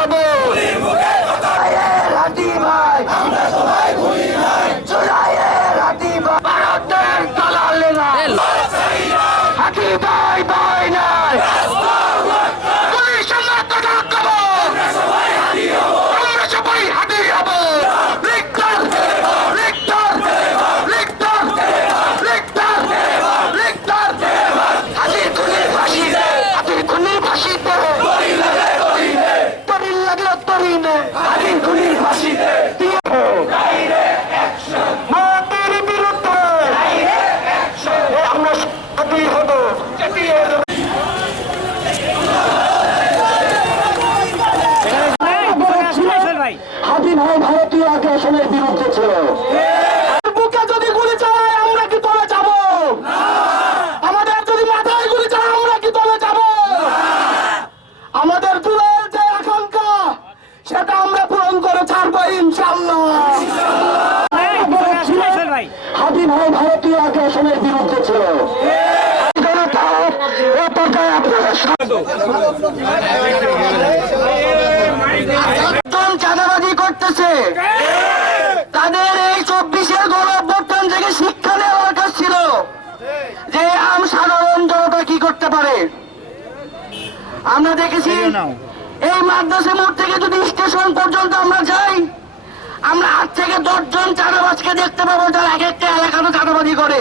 হব। হাতি ভাই আমরা সবাই ভুলি নাই, জুলাইয়ের হাতি ভাই ভারতের দালালেরা হাতি ভাই ভাই নাই। পুলিশের কথা খবর আমরা সবাই হাতি হব। লিখতার লিখতার লিখতার লিখতার লিখতার হাতির খুনির ফাঁসি, হাতির খুনির ফাঁসিতে তরি লাগলো তরি নে, হাতির খুনির ফাঁসিতে মাটির বিরুদ্ধে আমরা হাতি হব। হাতি ভাই ভারতীয় আগ্রাসনের বিরুদ্ধে ছিল। বুকে যদি গুলি চালায় আমরা কি তলে যাব? আমাদের যদি মাথায় গুলি চালায় আমরা কি তলে যাব? আমাদের দূরের যে আকাঙ্ক্ষা সেটা আমরা পূরণ করে ছাড়বো ইনশাআল্লাহ। হাতি ভাই ভারতীয় আগ্রাসনের বিরুদ্ধে ছিল। চাঁদাবাজি করতেছে, তাদের এই 24-এর গণঅভ্যুত্থান থেকে শিক্ষা নেওয়ার কাজ ছিল যে আম সাধারণ জনতা কি করতে পারে। আমরা দেখেছি এই মাদ্রাসা মোড় থেকে যদি স্টেশন পর্যন্ত আমরা যাই, আমরা 8 থেকে 10 জন চাঁদাবাজকে দেখতে পাবো যারা এক একটা এলাকাতে চাঁদাবাজি করে।